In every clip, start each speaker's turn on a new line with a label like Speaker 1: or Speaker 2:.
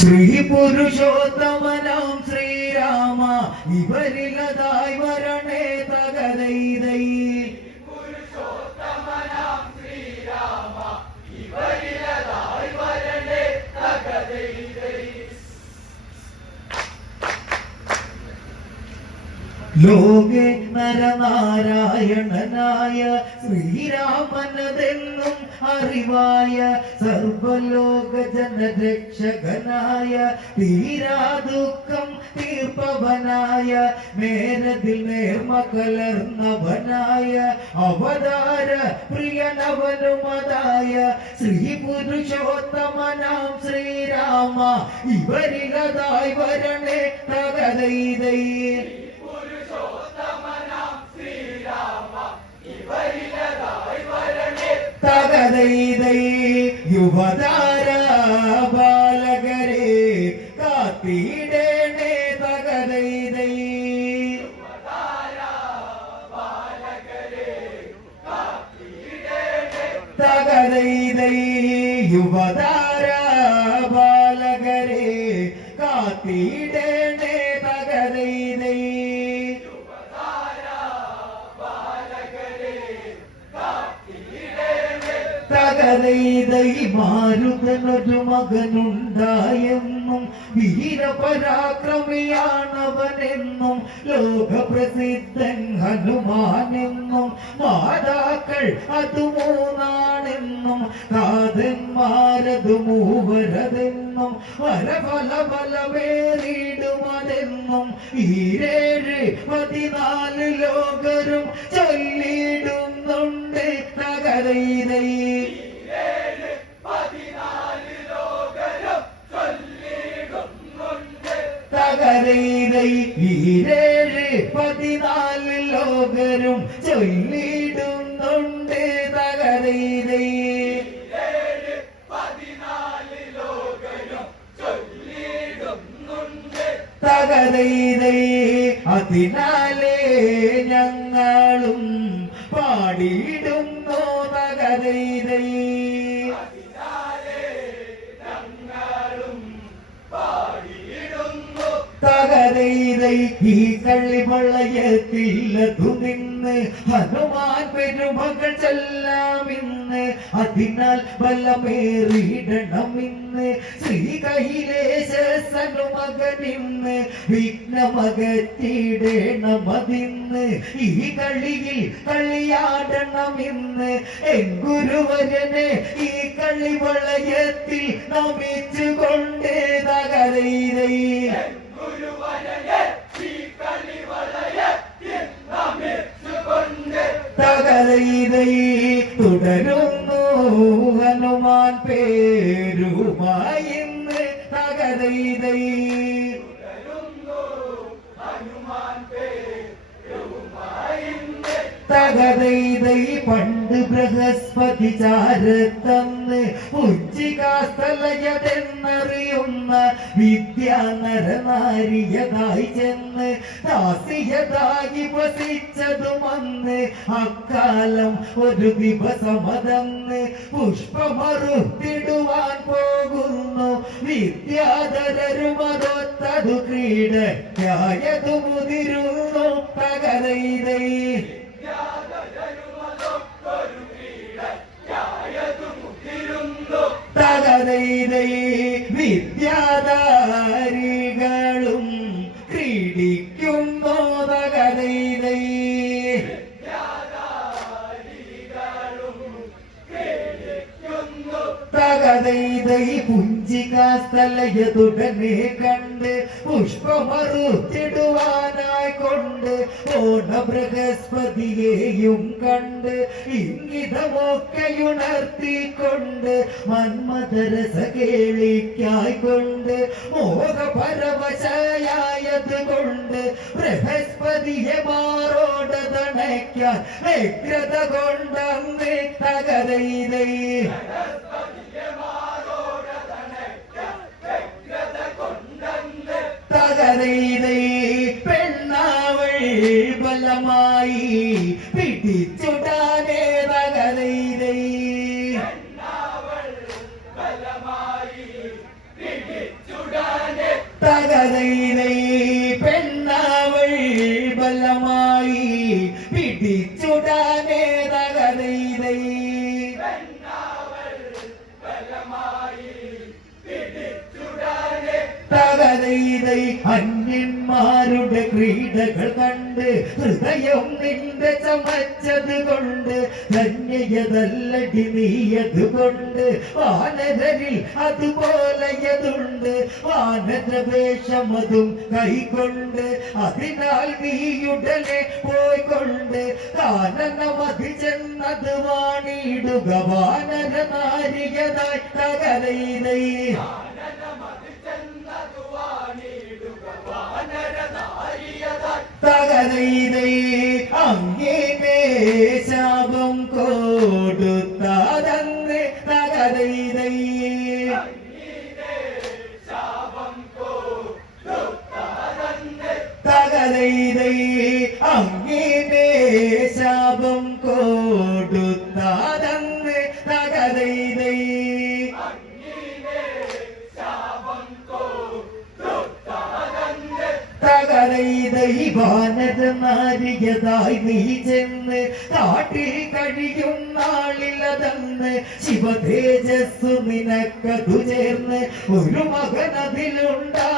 Speaker 1: ശ്രീ പുരുഷോത്തമനം ശ്രീരാമ ഇവരിലതായി വരണേ തകതൈതൈ. ലോകെ നരനാരായണനായ ശ്രീരാമനതെന്നും അറിവായ സർവലോക ജനരക്ഷകനായ തീരാ ദുഃഖം തീർപ്പവനായ നേരതിൽ നേർമ കലർന്നവനായ അവതാര പ്രിയനവനുമതായ ശ്രീ പുരുഷോത്തമനാം ശ്രീരാമ ഇവരിലതായി വരണേ തകതൈതൈ തകതൈതൈ യുവതാര ബാലകരെ കാത്തിടേണേ തകതൈതൈ തകതൈതൈ യുവതാര ബാലകരെ കാത്തിടേണേ മാരുതനൊരു മകനുണ്ടായെന്നും വീരപരാക്രമിയാണവനെന്നും ലോകപ്രസിദ്ധൻ ഹനുമാനെന്നും മാതാക്കൾ അത് മൂന്നാണെന്നും കാതന്മാരത് മൂവരതെന്നും വരഫല ഫലമേറിയിടുമതെന്നും ഈരേഴ് പതിനാല് ലോകരും ചൊല്ലിയിടുന്നുണ്ട് തകതൈതൈ ഈരേഴ് പതിനാല് ലോകരും ചൊല്ലിയിടുന്നുണ്ട് തകരൈതൈ തകരൈതൈ അതിനാലേ ഞങ്ങളും പാടിയിടുന്നു ഈ പള്ളയത്തില്ല നിന്ന് ഹനുമാൻ പെരുമകൾ ചെല്ലാമിന്ന് അതിനാൽ ബലമേറിയിടണമെന്ന് ശ്രീ കൈലേശനു മകനിന്ന് വിഘ്നമകറ്റിയിടേണമതിന്ന്. ഈ കളിയിൽ എൻ ഗുരുവരനെ ഈ നമിച്ചുകൊണ്ടേ തകരയിരയിൽ തകരൈതൈ തകരൈതൈ തുടരുന്നു. ഹനുമാൻ പേരുമായി ഇന്ന് തകതൈതൈ പണ്ട് ബൃഹസ്പതി ചാരത്തന്ന് ഉച്ചികാസ്തലയതെന്നറിയുന്ന വിദ്യ ചെന്ന് ദാസിയതായി വസിച്ചതുമന്ന് അക്കാലം ഒരു ദിവസമതന്ന് പുഷ്പമറുത്തിടുവാൻ പോകുന്നു. വിദ്യാധരരുമതൊത്തതു ക്രീഡയായതു മുതിരുന്നു തകതൈതൈ വിദ്യാധാരികളും ക്രീഡിക്കുന്നു തകതൈതൈ. തകതൈതൈ പുഞ്ചികാസ്ഥലയതുടനെ കണ്ട് പുഷ്പമറുത്തിടുവാനായി കൊണ്ട് ഓണ ബൃഹസ്പതിയെയും കണ്ട് ഇംഗിതമൊക്കെയുണർത്തിക്കൊണ്ട് മന്മതരസ കേളിക്കായിക്കൊണ്ട് മോഹപരവശയായത് കൊണ്ട് ബൃഹസ്പതിയെ മാറോടതണയ്ക്കാൻ വ്യഗ്രത കൊണ്ടന്ന് തകതൈതൈ തകതൈതൈ അന്യന്മാരുടെ ക്രീഡകൾ കണ്ട് ഹൃദയം നിന്റെ ചമച്ചത് കൊണ്ട് ധന്യതല്ലടി നീയത് കൊണ്ട് വാനരരിൽ അതുപോലെയതുണ്ട് വാനരവേഷമതും കൈകൊണ്ട് അതിനാൽ നീയുടനെ പോയിക്കൊണ്ട് കാനനമതി ചെന്നത് വാണിയിടുക വാനര നാരികതായി തകരയിലൈ തകരയിലൈ അങ്ങനെ ശാപം കൊടുത്താതന്ന് നാരികതായി നീ ചെന്ന് കാട്ടിൽ കഴിയും നാളിലതന്ന് ശിവതേജസ്സു നിനക്കതു ചേർന്ന് ഒരു മകൻ അതിലുണ്ടായിടുമെന്ന്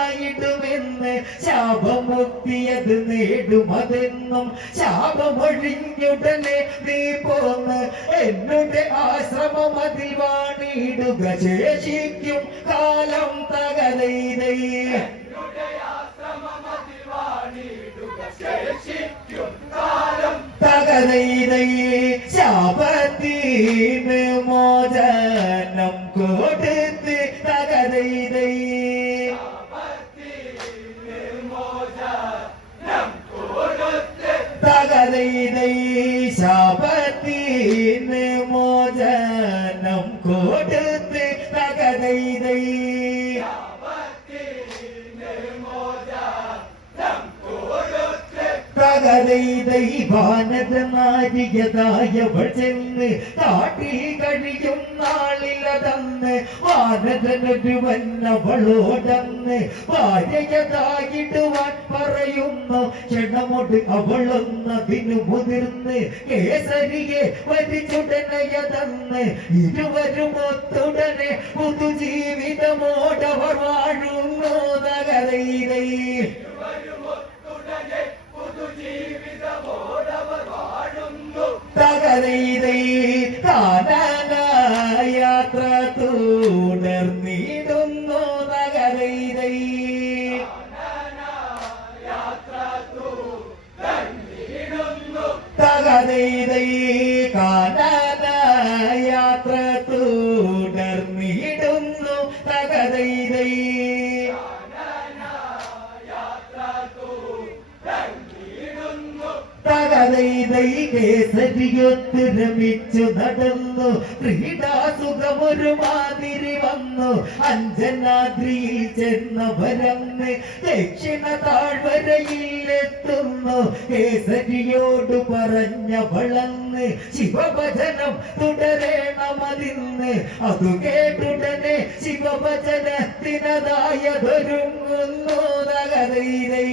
Speaker 1: ശാപമുക്തിയത് നേടുമതെന്നും ശാപമൊഴിഞ്ഞുടനെ നീ പോന്ന് എന്നുടെ ആശ്രമം അതിൽ ശേഷിക്കും കാലം തകരൈതൈ ശാപത്തിന് മോചനം കൊടുത്ത് തകരൈതൈ തകരൈതൈ തകരൈതൈവാനത നാരികതായവൾ ചെന്ന് കാട്ടിൽ കഴിയും നാളിലതന്ന് വാനരനൊരുവന്നവളോടന്ന് ഭാര്യയതായിടുവാൻ പറയുന്നു. ക്ഷണമോട് അവളൊന്നതിനു മുതിർന്ന് കേസരിയെ വരിച്ചുടനയതന്ന് ഇരുവരും ഒത്തുടനെ പുതുജീവിതമോടവർ വാഴുന്നു തകരൈതൈ செய்தை தான തകരൈതൈ കേസരിയൊത്ത് രമിച്ചു നടന്നു. ക്രീഡാസുഖമൊരു മാതിരി വന്നു. അഞ്ജനാദ്രിയിൽ ചെന്നവരന്ന് ദക്ഷിണ താഴ്വരയിൽ എത്തുന്നു കേസരിയോട് പറഞ്ഞവളന്ന് ശിവഭജനം തുടരേണമതിന്ന്. അതു കേട്ടുടനെ ശിവഭജനത്തിനതായതൊരുങ്ങുന്നു. തകരൈതൈ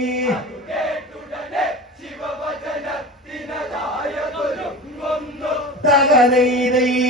Speaker 1: தலைதை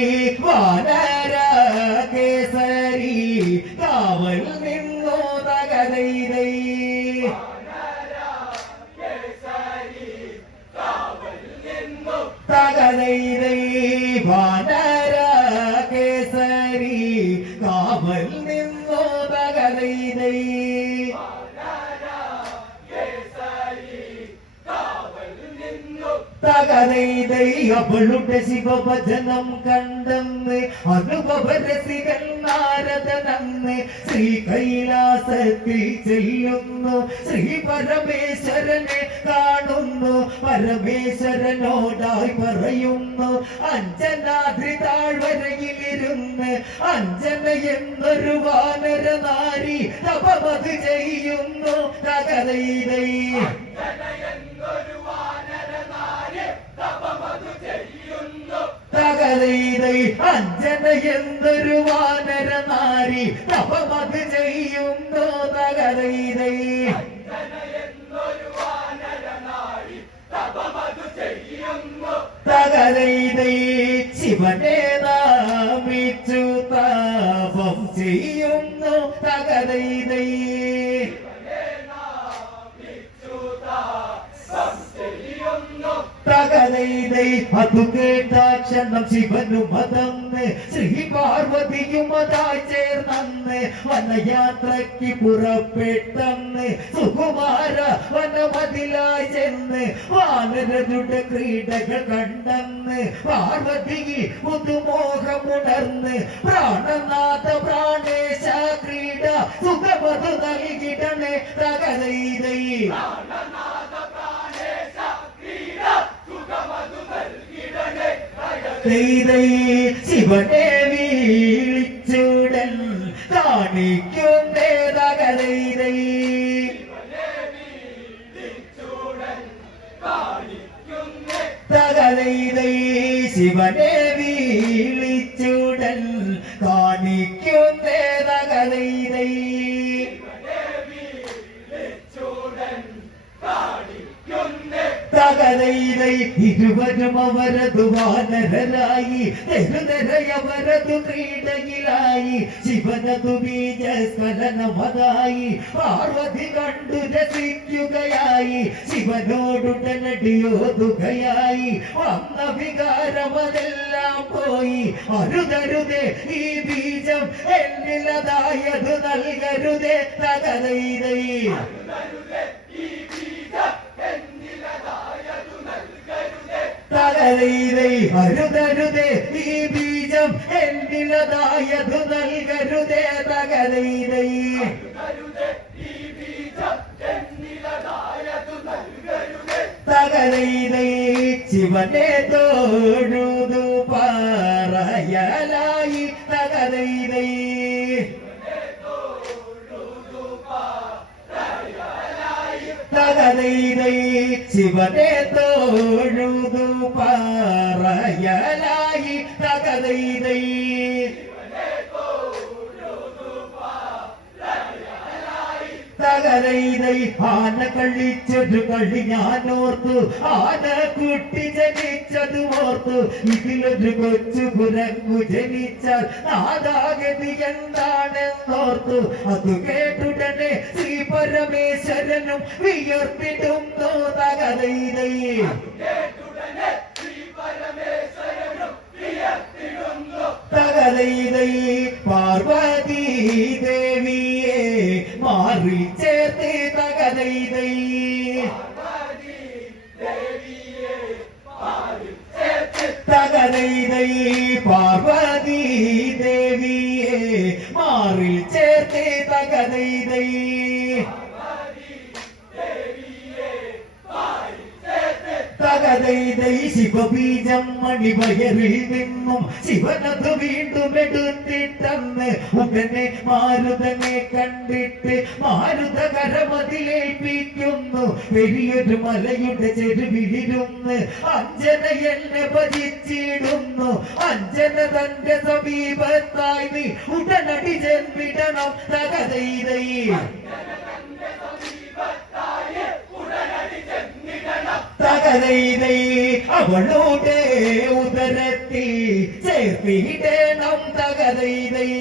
Speaker 1: അവളുടെ ശിവഭജനം കണ്ടെന്ന് അനുഭവരസികൻ നാരദനന്ന് ശ്രീ കൈലാസത്തിൽ ചെല്ലുന്നു. ശ്രീ പരമേശ്വരനെ കാണുന്നു. പരമേശ്വരനോടായി പറയുന്നു അഞ്ജനാദ്രി താഴ്വരയിലിരുന്ന് അഞ്ജന എന്നൊരു വാനര നാരി തപമത് ചെയ്യുന്നു. തകരൈതൈ തകലൈതൈ അഞ്ജന എന്തൊരു വാനര നാരി? തപമത് ചെയ്യുന്നോ തകലൈതൈ തകലൈതൈ ശിവനെ നാമിച്ചു താപം ചെയ്യുന്നു തകലൈതൈ തകതൈതൈ അതു കേട്ടാക്ഷണം ശിവനും അതന്ന് ശ്രീ പാർവതിയും അതായി ചേർന്നന്ന്. വനയാത്രയ്ക്ക് പുറപ്പെട്ടന്ന്. സുകുമാര വനമതിലായി ചെന്ന്. വാനരരുടെ ക്രീഡകൾ കണ്ടെന്ന്. പാർവതി പുതുമോഹമുണർന്ന്. പ്രാണനാഥ പ്രാണേശ ക്രീഡ സുഖമതു നൽകിടണേ തകതൈതൈ ചെയ്തൈ ശിവനെ വീളിച്ചുടൻ കാണിക്കുന്നേ തകതൈതൈ തകതൈതൈ ശിവനെ വീളിച്ചുടൻ അവരതു വാനരരായി തെരുതരയവരതു ക്രീഡയിലായി ശിവനതു ബീജസ്ഖലനമതായി പാർവതി കണ്ടു രസിക്കുകയായി ശിവനോടുടനടിയോതുകയായി വന്ന വികാരമതെല്ലാം പോയി. അരുതരുതേ ഈ ബീജം എന്നിലതായതു നൽകരുതേ തകതൈതൈ തകതൈതൈ അരുതരുതേ ഈ ബീജം എന്നിലതായതു നൽകരുതേ തകതൈതൈ തകതൈതൈ ശിവനെ തോഴുതു പറയലായി തകതൈതൈ ശിവനെ തോഴുതു പറയലായി തകതൈതൈ തകതൈതൈ ആന കളിച്ചൊരു കളി ഓർത്തു ആന കുട്ടി ജനിച്ചത് ഓർത്തു. ഇതിലൊരു കൊച്ചു കുരങ്ങു ജനിച്ചാൽ നാദാഗതി എന്താണെന്നോർത്തു. അത് കേട്ടുടനെ ശ്രീ പരമേശ്വരനും വിയർത്തിടുന്നു തകതൈതൈ പാർവതി ദേവിയെ മണിവയറിൽ നിന്നും ശിവനത് വീണ്ടും എടുത്തിട്ടെന്ന് ഉടനെ മാരുതനെ കണ്ടിട്ട് മാരുത കരമതിലേൽപ്പിക്കുന്നു വലിയൊരു മലയുടെ ചെരുവിലിരുന്ന് അഞ്ജന എന്നെ ഭജിച്ചിടുന്നു. അഞ്ജന തന്റെ സമീപത്തായി നീ ഉടനടി ചെന്നിടണം തകതൈതൈ തകതൈതൈ അവളുടെ ഉദരത്തിൽ ചേർത്തിടണം തകതൈതൈ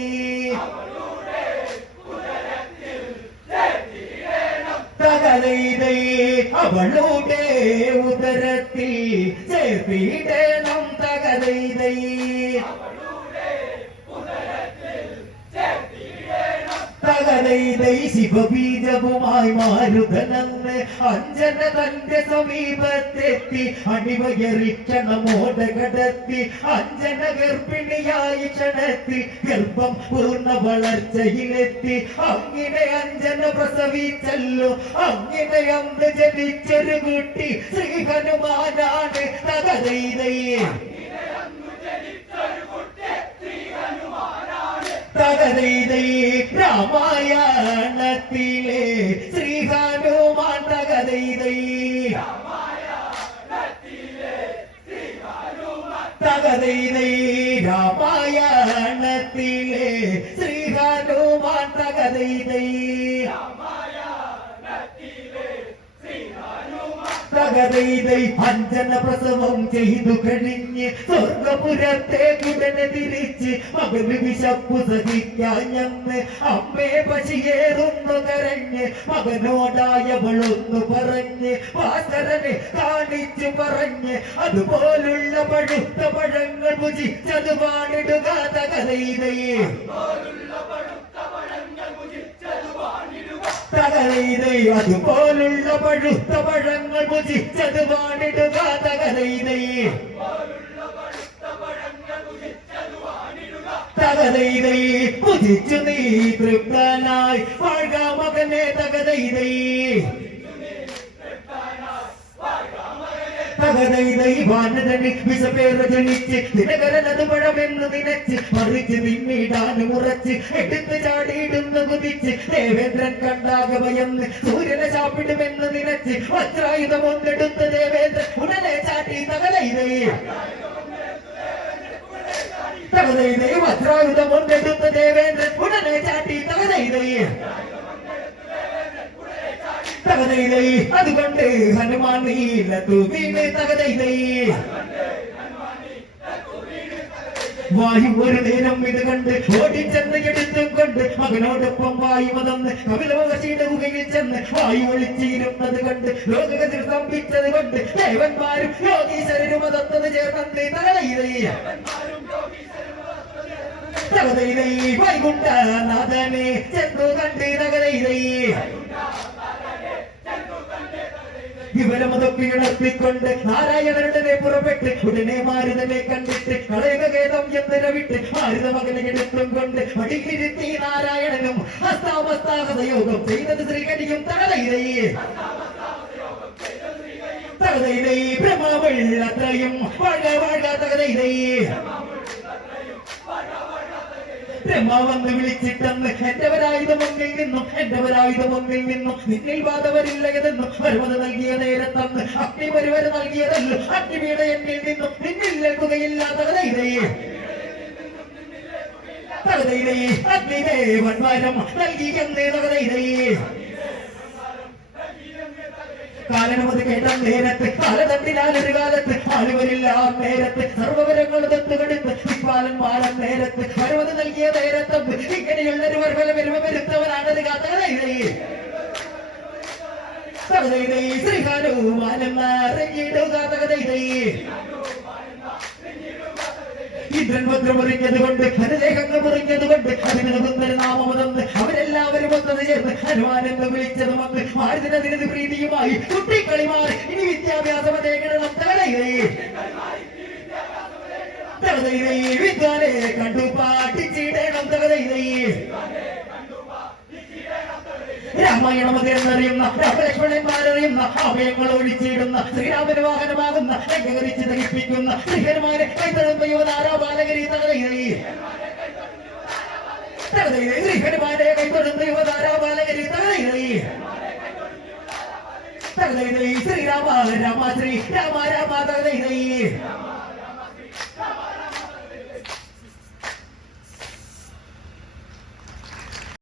Speaker 1: തകതൈതൈ അവളുടെ ഉദരത്തിൽ ചേർത്തിടണം തകതൈതൈ തകതൈതൈ ശിവബീജവുമായി മാരുതനന്ന് അഞ്ജന തന്റെ സമീപത്തെത്തി അണിവയറിക്കണമോട മോടകടത്തി അഞ്ജന ഗർഭിണിയായി ക്ഷണത്തി ഗർഭം പൂർണ വളർച്ചയിലെത്തി. അങ്ങനെ അഞ്ജന പ്രസവിച്ചല്ലോ അങ്ങനെ അന്ന് ജനിച്ചൊരു കുട്ടി. ശ്രീ ഹനുമാനാണ് തകതൈതൈ തകതൈതൈ രാമായണത്തിലെ തകതൈതൈ അഞ്ജന പ്രസവം ചെയ്തു കഴിഞ്ഞ് സ്വർഗപുരത്തേക്കുടനെ തിരിച്ച് മകന് വിശപ്പു സഹിക്കാഞ്ഞന്ന് അമ്മേ പശിയേറുന്നു കരഞ്ഞ് മകനോടായവളൊന്നു പറഞ്ഞ് വാസരനെ കാണിച്ചു പറഞ്ഞ് അതുപോലുള്ള പഴുത്ത പഴങ്ങൾ ഭുജിച്ചത് പാടിടുക തകതൈതയെ തകരയിതൈ അതുപോലുള്ള പഴുത്ത പഴങ്ങൾ ഭുജിച്ചത് വാണിടുക തകരയിതൈ തകരയിതൈ ഭുജിച്ചു നീ തൃപ്തനായി വാഴ്ക മകനെ തകരയിതൈ തകതൈതൈ വാനതനി വിഷപേറ ജനിച്ച് ദിനകരനത് പഴമെന്ന് നിനച്ച് മറിച്ച് പിന്നീടാന് ഉറച്ച് എടുത്ത് ചാടിയിടുന്ന കുതിച്ച് ദേവേന്ദ്രൻ കണ്ടാക ഭയന്ന് സൂര്യനെ ചാപ്പിടുമെന്ന് നിനച്ച് വജ്രായുധം ഒന്നെടുത്ത ദേവേന്ദ്രൻ ഉടനെ ചാട്ടി തകതൈതൈ തകതൈതൈ വജ്രായുധം ഒന്നെടുത്ത ദേവേന്ദ്രൻ ഉടനെ ചാട്ടി തകതൈതൈ അത് കണ്ട് ഹനുമാൻ നീല തൂവീണ് തകതയിലേ. വായു ഒരു നേരം ഇത് കണ്ട് ഓടിച്ചെന്ന് എടുത്തും കൊണ്ട് മകനോടൊപ്പം വായു വന്ന് കപിലമഹർഷിയുടെ ഗുഹയിൽ ചെന്ന് വായു ഒളിച്ചിരുന്നത് കണ്ട് ലോകഗതിൽ സ്തംഭിച്ചത് കൊണ്ട് ദേവന്മാരും യോഗീശ്വരനും അതത്തത് ചേർന്നത് തകതയിലേ. വൈകുണ്ഠ നാഥനെ ചെന്നു കണ്ട് തകതൈതൈ വിവരമതൊക്കെ ഇളപ്പിക്കൊണ്ട് നാരായണനുടനെ പുറപ്പെട്ട് ഉടനെ മാരുതനെ കണ്ടിട്ട് കളയകേതം എന്നിരവിട്ട് മാരുത മകനെ എടുത്തും കൊണ്ട് അടിയിരുത്തി നാരായണനും ഹസ്താമസ്താഹതയോഗം ചെയ്തത് ശ്രീകടിയും തകതയിലേ തകതയിലേ ബ്രഹ്മവെള്ളത്രയും വഴ വഴ തകതയിലേ ബ്രഹ്മാവെന്ന് വിളിച്ചിട്ടെന്ന് എന്റെവരായുധം ഒന്നിൽ നിന്നും എന്റെവരായുധം ഒന്നിൽ നിന്നും നിന്നിൽ ബാധവരില്ലതെന്നും പരുവത നൽകിയ നേരത്തെന്ന് അഗ്നി പരുവര നൽകിയതല്ലോ. അഗ്നിവീട എന്നിൽ നിന്നും നിന്നിൽ നിൽക്കുകയില്ലാത്തതൈതയെ തകതൈതയെ അഗ്നിദേവൻ വരം നൽകി എന്നേ തകതൈതയെ കാലനമത് കേട്ട നേരത്ത് കാലതണ്ടിലാലൊരു കാലത്ത് ആളുകളില്ല ആ നേരത്ത് സർവവരങ്ങൾ തത്തുകെടുത്ത് ദിക്പാലന്മാരം നേരത്ത് വരവത് നൽകിയ നേരത്ത് ഇങ്ങനെയുള്ളൊരു വർവല വരുവ വരുത്തവരാണത് കാത്തകതൈതയെ തകതൈതയെ ശ്രീഹാനുമാനം അറിഞ്ഞിടുക തകതൈതയെ ഇന്ദ്രൻ ഭദ്രം എറിഞ്ഞത് കൊണ്ട് അനുദേഹങ്ങൾ മുറിഞ്ഞത് കൊണ്ട് അതിന് നിബന്ധന നാമമതെന്ന് അവരെല്ലാവരും വന്നത് ചേർന്ന് ഹനുമാനെന്ന് വിളിച്ചത് വന്ന് മാരുതിനതിനത് പ്രീതിയുമായി കുട്ടിക്കളി മാറി. ഇനി വിദ്യാഭ്യാസം അതേകിടണം തലയിലേ തലയിലേ വിദ്വാനെ കണ്ടു പാട്ടിച്ചിടണം തകതൈതയെ രാമായണം അതെന്നറിയുന്ന രാമലക്ഷ്മണന്മാരറിയുന്ന അഭയങ്ങൾ ഒഴിച്ചിടുന്ന ശ്രീരാമന് വാഹനമാകുന്ന രംഗകരിച്ച് ദഹിപ്പിക്കുന്ന ശ്രീഹന്മാരെ കൈത്തഴുന്ന യുവതാരാ ബാലകരി തകതൈതയി ശ്രീഹന്മാരെ കൈത്തൊഴുന്ന യുവതാരാ ബാലകരി തകതൈതൈ ശ്രീരാമ രാമ ശ്രീ രാമ രാമ തകതൈതൈ